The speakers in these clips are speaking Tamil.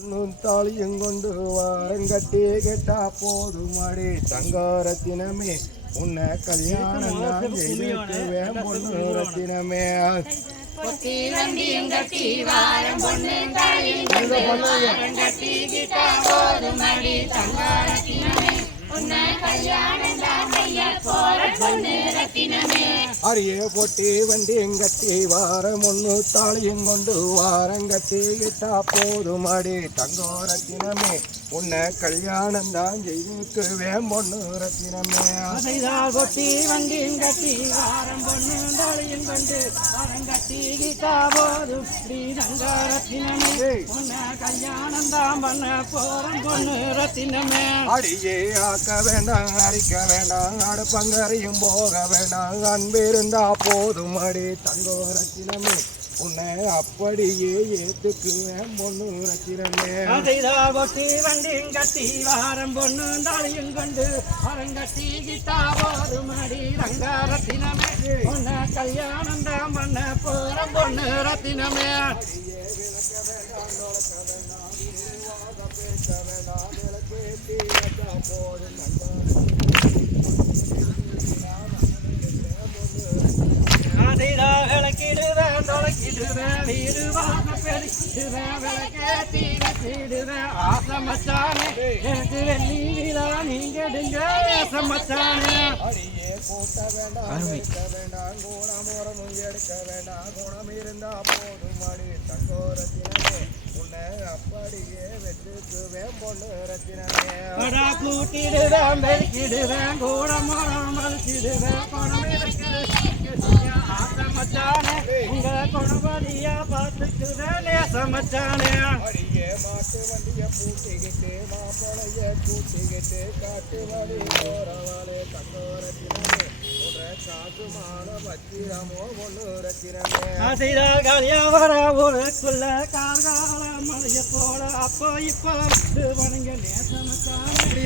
தாலியும் கொண்டு வாரங்கட்டி கேட்டா போதும் அடி தங்காரத்தினமே உன்னை கல்யாணம் தான் செய்துக்குவேன் பொண்ணு ரத்தினமே. அடியே பொட்டி வண்டி எங்கட்டி வாரம் ஒன்று தாலியும் கொண்டு வாரங்கட்டி கிட்டா போதும் அடி தங்கோ ரத்தினமே உன்னை கல்யாணம் தான் செய்துக்குவேன் பொண்ணு ரத்தினமே. பொட்டி வண்டி எங்கட்டி வாரம் பொண்ணு தாலியும் கொண்டு வாரங்கட்டி கிட்டா போதும் ஸ்ரீ தங்கோ ரத்தினமே உன்னை கல்யாணம் தான் பண்ண போறோம் பொண்ணு ரத்தினமே. அடியே ஆக்க வேண்டாம் அடிக்க வேண்டாம் அடுப்பங்கரையும் போக வேண்டாம் அன்பிருந்தா போதும் அடி தங்கோ ரத்தினமே உன்னை அப்படியே ஏத்துக்குவேன் பொண்ணு ரத்தினமே. கொட்டி வண்டி கட்டி வாரம் பொண்ணு தாலியும் கொண்டு அரங்கட்டி கிட்டா போதும் அடி ரங்க ரத்தினமே உன்னை கல்யாணம் தான் பண்ண போறோம் பொண்ணு ரத்தினமே. விளக்கிடுவேன் தொலைக்கிடுவேன் வீடு வாங்க பெருக்கிடுவேன் விளக்கேத்தி வச்சிடுவேன் ஆசமச்சானே எனக்கு வெள்ளி விழா நீங்கடுங்க ஏசமச்சானே. அடியே கூட்ட வேண்டாம் வைக்க வேண்டாம் குணமுறமும் எடுக்க வேண்டாம் குணம் இருந்தா போதும் அடி தங்கோ ரத்தினமே உன்னை அப்படியே வச்சுக்குவேன் பொண்ணு ரத்தினமே. கூட்டிடுவேன் பெருக்கிடுவேன் குணமுறம் மறுக்கிடுவேன் குணம் ஆசமச்சானே உங்க குணபதியா பார்த்துக்குவேன் நேசமச்சானே. அடியே மாட்டு வண்டிய பூட்டிக்கிட்டு மாப்பிளைய கூட்டிக்கிட்டு காட்டு வழி போறவாளே தங்கோ ரத்தினமே உன்ற காசுமான பத்திரமோ பொண்ணு ரத்தினமே. வர ஊருக்குள்ள கார்கால மலைய போல அப்போ இப்போ வணங்க நேசமச்சானே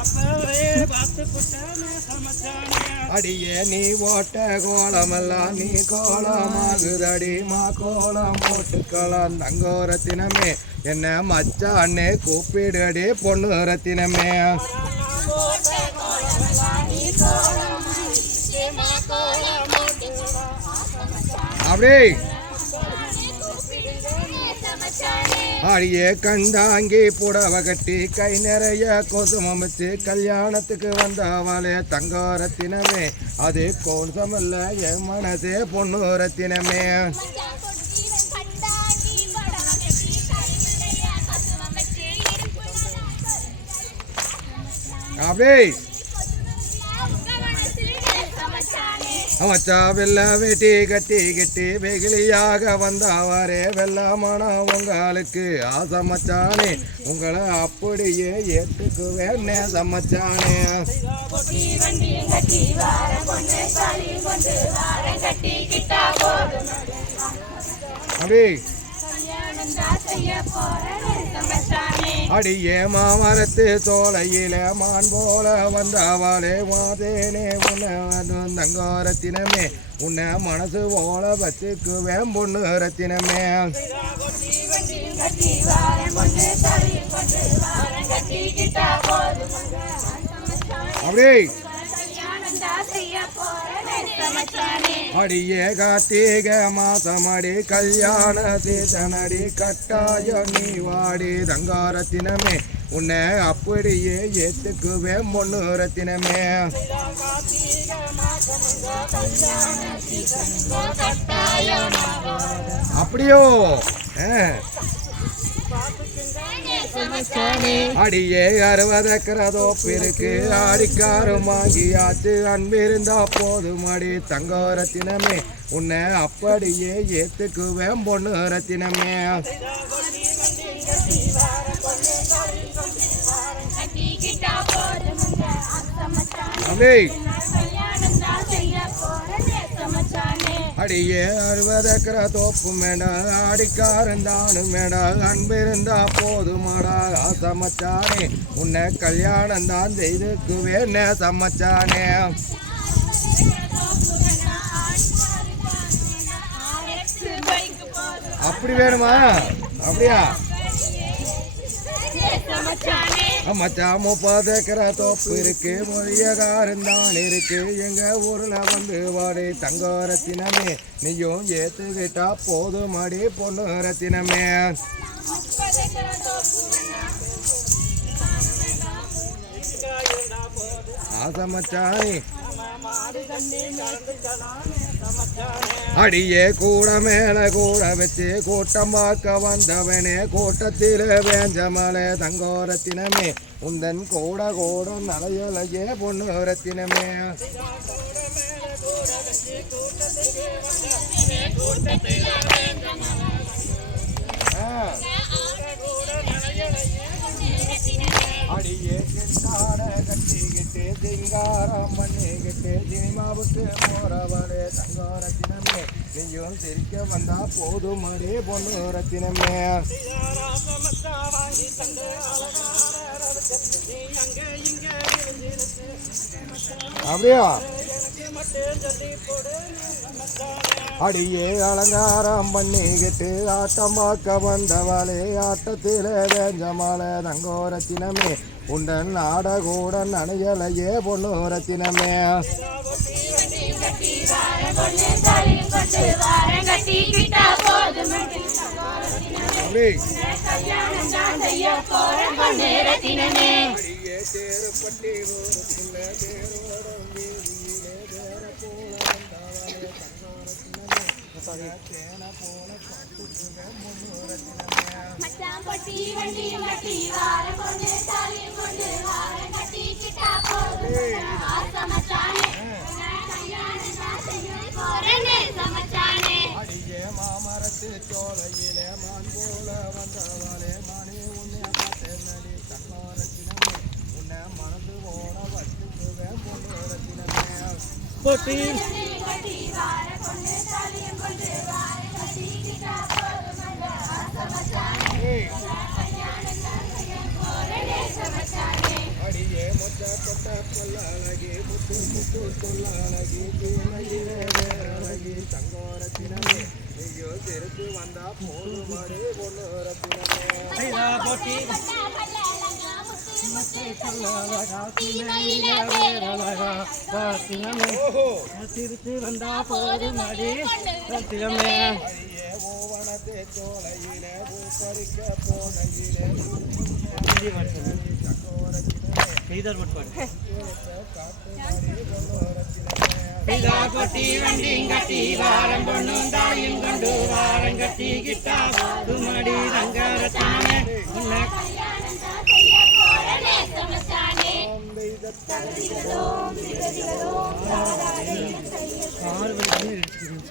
அப்பவே பார்த்து புட்ட நேசமச்சானே. அடியே நீ ஓட்ட கோலமெல்லாம் நீ கோலமாகுதடி மா கோலம் போட்டுக்கலாம் தங்கோ ரத்தினமே என்ன மச்சான்னு கூப்பிடுடி பொண்ணு ரத்தினமே. அப்படி அடியே கண்டாங்கி புடவை கட்டி கை நிறைய கொசுமம் வச்சு கல்யாணத்துக்கு வந்தவாளே தங்கோ ரத்தினமே அது கோசமல்ல என் மனசே பொண்ணு ரத்தினமே. அப்படி மச்சா வெள்ள வெட்டி கட்டி கட்டி வெகுளியாக வந்தவாரே வெள்ளமான உங்களுக்கு ஆசமச்சானே உங்களை அப்படியே ஏற்றுக்குவேன் நேசமச்சானே. அப்படி அடியே மாமரத்து சோலையில மான் போல வந்தவாளே மாதேனே உன்னை தங்கோ ரத்தினமே உன்னை மனசு போல வச்சுக்குவேன் பொண்ணு ரத்தினமே. அப்படி அடியே கார்த்திக மாசமடி கல்யாண சீசனடி கட்டாயம் நீ வாடி தங்கோ ரத்தினமே உன்னை அப்படியே ஏத்துக்குவேன் பொண்ணு ரத்தினமே. அப்படியோ அடியே 60 ஏக்கர் தோப்பிற்கு ஆடிக்காரும் வாங்கியாச்சு அன்பிருந்தா போதும் அடி தங்கோ ரத்தினமே உன்னை அப்படியே ஏத்துக்குவேன் பொண்ணு ரத்தினமே. அப்படி அடியே 60 ஏக்கர் தோப்பு மேடா ஆடிக்காரந்தானு மேடா அன்பிருந்தா போதுமாடா ஆசமச்சானே உன்னை கல்யாணம் தான் செய்துக்குவேன் நேசமச்சானே. அப்படி வேணுமா? அப்படியா? மச்சான் 30 ஏக்கரை தோப்பு இருக்கு மொழியகாரன் தான் இருக்கு எங்க ஊர்ல வந்து வாடி தங்க ரத்தினமே நீயும் ஏத்துக்கிட்டா போதும் அடி பொண்ணு ரத்தினமே ஆசை மச்சானி அடியே கூட மேல கூட வச்சு கூட்டம் பார்க்க வந்தவனே கூட்டத்தில் வேஞ்சமலே தங்கோ ரத்தினமே உந்தன் கூட கூட நலையலையே பொண்ணு ரத்தினமே அடியே கிட்டாட கட்டிக்கிட்டு சிங்காரம் பண்ணிக்கிட்டு சினிமாவுக்கு போறவளே தங்கோ ரத்தினமே நீயும் சிரிக்க வந்தா போதும் அடே பொண்ணு ரத்தினமே அப்படியா அடியே அலங்காரம் பண்ணிக்கிட்டு ஆட்டம் பார்க்க வந்தவளே ஆட்டத்தில் வேஞ்சமாலே தங்கோ ரத்தினமே உண்டன் நாடகூடன் அணையலையே பொண்ணு ரத்தினமே அடியே தேருப்பட்டி அடியே மாமரத்து சோலையிலே மான் போல வந்தவளே மணி உன்னை பார்த்தேன் நடி தங்கோ ரத்தினமே உன்னை மனது ஓட வச்சுக்குவேன் பொண்ணு ரத்தினமே அடியே மொத்த கொட்ட கொல்லழகி முத்து முத்து சொல்லழகி தீமையிலே வேறழகி தங்கோ ரத்தினமே நீயோ திருப்பி வந்தா போதும் அடே பொண்ணு ரத்தினமே திருச்சி வந்தா போதும் அடி ரத்தினமே அடியே ஓவனத்தை சோலையிலே பூப்பறிக்க போனையிலே கொட்டி வண்டியும் கட்டி வாரம் பொண்ணும் தாயும் கொண்டு வாரம் கட்டி கிட்டா துமடி தங்க ரத்தினமே உன்னை